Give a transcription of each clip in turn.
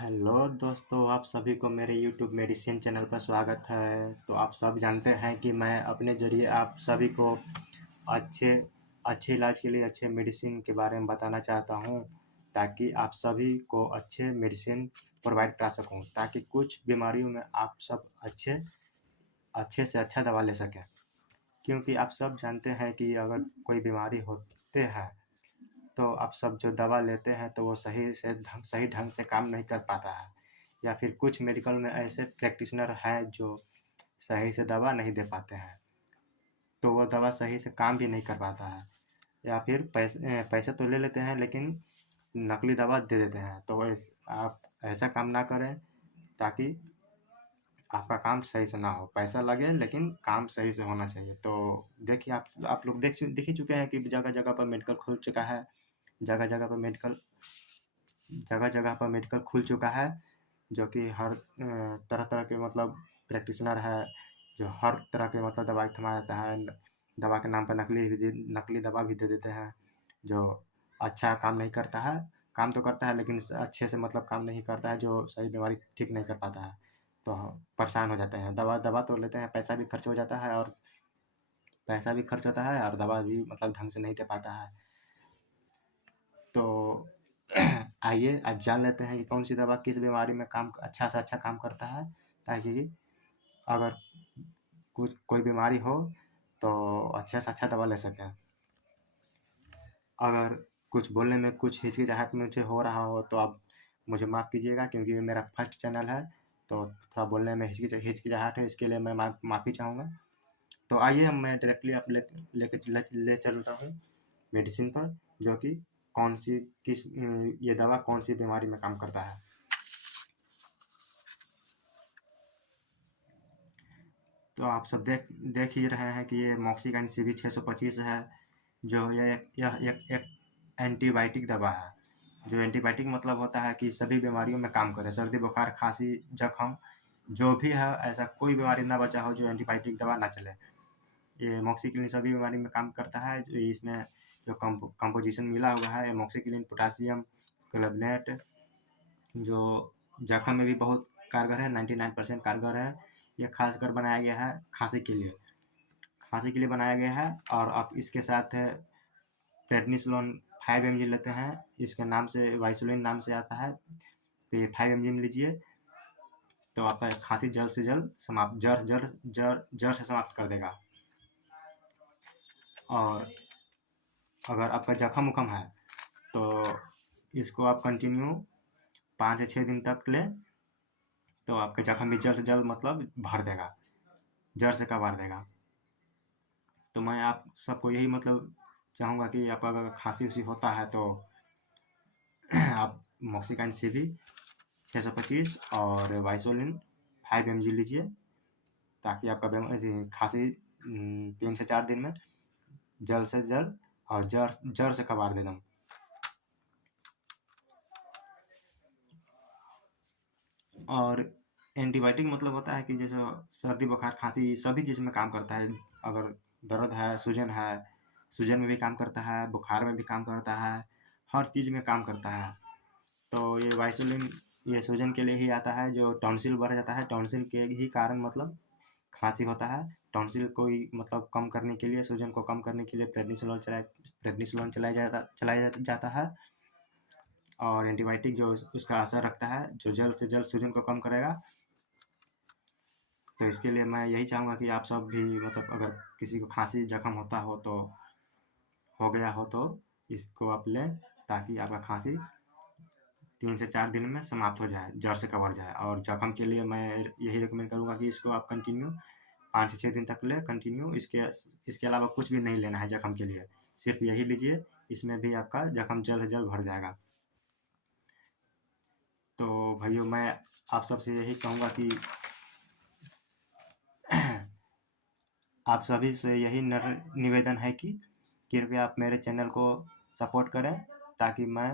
Hello दोस्तों, आप सभी को मेरे यूट्यूब मेडिसिन चैनल पर स्वागत है। तो आप सब जानते हैं कि मैं अपने ज़रिए आप सभी को अच्छे अच्छे इलाज के लिए अच्छे मेडिसिन के बारे में बताना चाहता हूँ, ताकि आप सभी को अच्छे मेडिसिन प्रोवाइड करा सकूँ, ताकि कुछ बीमारियों में आप सब अच्छे अच्छे से अच्छा दवा ले सकें। क्योंकि आप सब जानते हैं कि अगर कोई बीमारी होते हैं, तो आप सब जो दवा लेते हैं तो वो सही ढंग से काम नहीं कर पाता है, या फिर कुछ मेडिकल में ऐसे प्रैक्टिशनर हैं जो सही से दवा नहीं दे पाते हैं, तो वो दवा सही से काम भी नहीं कर पाता है, या फिर पैसे तो ले लेते हैं लेकिन नकली दवा दे देते हैं। तो आप ऐसा काम ना करें, ताकि आपका काम सही से ना हो, पैसा लगे लेकिन काम सही से होना चाहिए। तो देखिए, आप लोग देख ही चुके हैं कि जगह जगह पर मेडिकल खुल चुका है। जगह जगह पर मेडिकल जगह जगह पर मेडिकल खुल चुका है, जो कि हर तरह तरह के मतलब प्रैक्टिशनर है, जो हर तरह के मतलब दवाई थमा देता है। दवा के नाम पर नकली दवा भी दे देते हैं, जो अच्छा काम नहीं करता है। काम तो करता है लेकिन अच्छे से मतलब काम नहीं करता है, जो सही बीमारी ठीक नहीं कर पाता है। तो परेशान हो जाते हैं। दवा दवा तो लेते हैं, पैसा भी खर्च हो जाता है, और पैसा भी खर्च होता है और दवा भी मतलब ढंग से नहीं दे पाता है। तो आइए आज जान लेते हैं कि कौन सी दवा किस बीमारी में काम अच्छा से अच्छा काम करता है, ताकि अगर कुछ कोई बीमारी हो तो अच्छे से अच्छा दवा ले सकें। अगर कुछ बोलने में कुछ हिचकिचाहट मुझे हो रहा हो तो आप मुझे माफ़ कीजिएगा, क्योंकि ये मेरा फर्स्ट चैनल है, तो थोड़ा बोलने में हिचकिचाहट है, इसके लिए मैं माफ़ी चाहूँगा। तो आइए अब मैं डायरेक्टली आप ले चलता हूँ मेडिसिन पर, जो कि ये दवा कौन सी बीमारी में काम करता है। तो आप सब देख ही रहे हैं कि ये मॉक्सिकाइन CV 625 है, जो यह एक एंटीबायोटिक दवा है। जो एंटीबायोटिक मतलब होता है कि सभी बीमारियों में काम करे, सर्दी बुखार खांसी जख्म जो भी है, ऐसा कोई बीमारी ना बचा हो जो एंटीबायोटिक दवा ना चले। ये मॉक्सिक्लिन सभी बीमारी में काम करता है। इसमें जो कंपोजिशन मिला हुआ है, मॉक्सिक्लिन पोटासियम क्लबनेट, जो जख्म में भी बहुत कारगर है, 99% कारगर है। ये खासकर बनाया गया है खांसी के लिए बनाया गया है। और आप इसके साथ प्रेडनिसोलोन 5 mg लेते हैं, इसके नाम से वाइसोलिन नाम से आता है। तो ये 5 mg में लीजिए, तो आपका खांसी जल्द से जल्द समाप्त जड़ से समाप्त कर देगा। और अगर आपका जख्म उखम है तो इसको आप कंटिन्यू 5 से 6 दिन तक लें, तो आपका जख्म भी जल्द से जल्द मतलब भर देगा, जड़ से कबाड़ देगा। तो मैं आप सबको यही मतलब चाहूँगा कि आप अगर खांसी उसी होता है तो आप मॉक्सिकाइन CV 625 और वाइसोलिन 5 mg लीजिए, ताकि आपका खांसी 3 से 4 दिन में जल्द से जल्द और जड़ जड़ से कबाड़ दे दूँ। और एंटीबायोटिक मतलब होता है कि जैसे सर्दी बुखार खांसी सभी चीज़ में काम करता है। अगर दर्द है, सूजन में भी काम करता है, बुखार में भी काम करता है, हर चीज़ में काम करता है। तो ये वाइसोलिन ये सूजन के लिए ही आता है, जो टॉन्सिल बढ़ जाता है, टॉन्सिल के ही कारण मतलब खांसी होता है। टॉन्सिल को ही मतलब कम करने के लिए, सूजन को कम करने के लिए प्रेडनिसोलोन चलाया जाता है। और एंटीबायोटिक जो उसका असर रखता है, जो जल्द से जल्द सूजन को कम करेगा। तो इसके लिए मैं यही चाहूँगा कि आप सब भी मतलब अगर किसी को खांसी जख्म हो गया हो तो इसको आप लें, ताकि आपका खांसी 3 से 4 दिन में समाप्त हो जाए, जड़ से कबाड़ जाए। और जख्म के लिए मैं यही रिकमेंड करूँगा कि इसको आप कंटिन्यू 5 से 6 दिन तक लें कंटिन्यू। इसके अलावा कुछ भी नहीं लेना है जख्म के लिए, सिर्फ यही लीजिए, इसमें भी आपका जख्म जल्द से जल्द भर जाएगा। तो भाइयों, मैं आप सबसे यही कहूँगा कि आप सभी से यही निवेदन है कि कृपया आप मेरे चैनल को सपोर्ट करें, ताकि मैं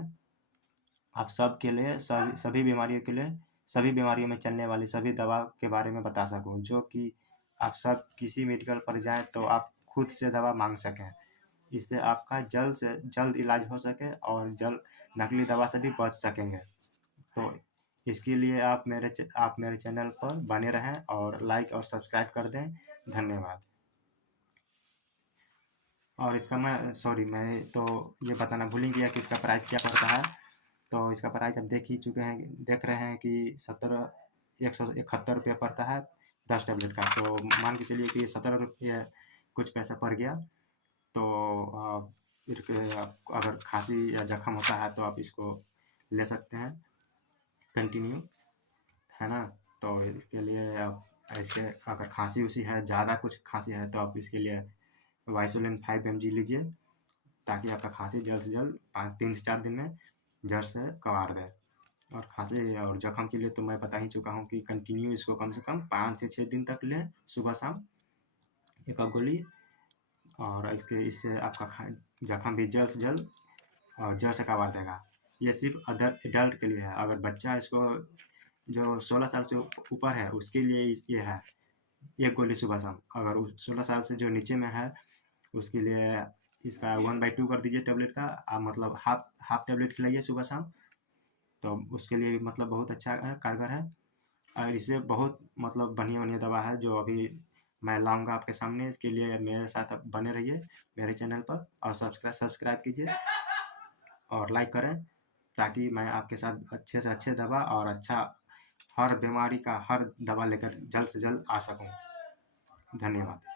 आप सब के लिए सभी बीमारियों के लिए सभी बीमारियों में चलने वाली सभी दवा के बारे में बता सकूं, जो कि आप सब किसी मेडिकल पर जाएं तो आप खुद से दवा मांग सकें। इससे आपका जल्द से जल्द इलाज हो सके और जल्द नकली दवा से भी बच सकेंगे। तो इसके लिए आप मेरे चैनल पर बने रहें और लाइक और सब्सक्राइब कर दें। धन्यवाद। और इसका मैं तो ये बताना भूल ही गया कि इसका प्राइस क्या पड़ता है। तो इसका प्राइस अब देख रहे हैं कि 171 पड़ता है 10 टैबलेट का। तो मान के चलिए कि 17 रुपये कुछ पैसा पड़ गया। तो अगर खांसी या जख्म होता है तो आप इसको ले सकते हैं कंटिन्यू, है ना। तो इसके लिए आप ऐसे अगर खांसी उसी है, ज़्यादा कुछ खांसी है, तो आप इसके लिए वाइसोलिन 5 mg लीजिए, ताकि आपका खांसी जल्द से जल्द 3 से 4 दिन में जड़ से कबार दे। और खांसी और जख्म के लिए तो मैं बता ही चुका हूँ कि कंटिन्यू इसको कम से कम 5 से 6 दिन तक लें, सुबह शाम एक गोली। और इससे आपका जख्म भी जल्द से जल्द और जड़ से कबार देगा। ये सिर्फ एडल्ट के लिए है। अगर बच्चा इसको जो 16 साल से ऊपर है उसके लिए ये है, एक गोली सुबह शाम। अगर 16 साल से जो नीचे में है उसके लिए इसका 1/2 कर दीजिए टैबलेट का। आप मतलब हाफ टैबलेट खिलाइए सुबह शाम, तो उसके लिए मतलब बहुत अच्छा है, कारगर है। और इससे बहुत मतलब बढ़िया दवा है जो अभी मैं लाऊंगा आपके सामने। इसके लिए मेरे साथ आप बने रहिए मेरे चैनल पर, और सब्सक्राइब कीजिए और लाइक करें, ताकि मैं आपके साथ अच्छे से अच्छे दवा और अच्छा हर बीमारी का हर दवा लेकर जल्द से जल्द आ सकूं। धन्यवाद।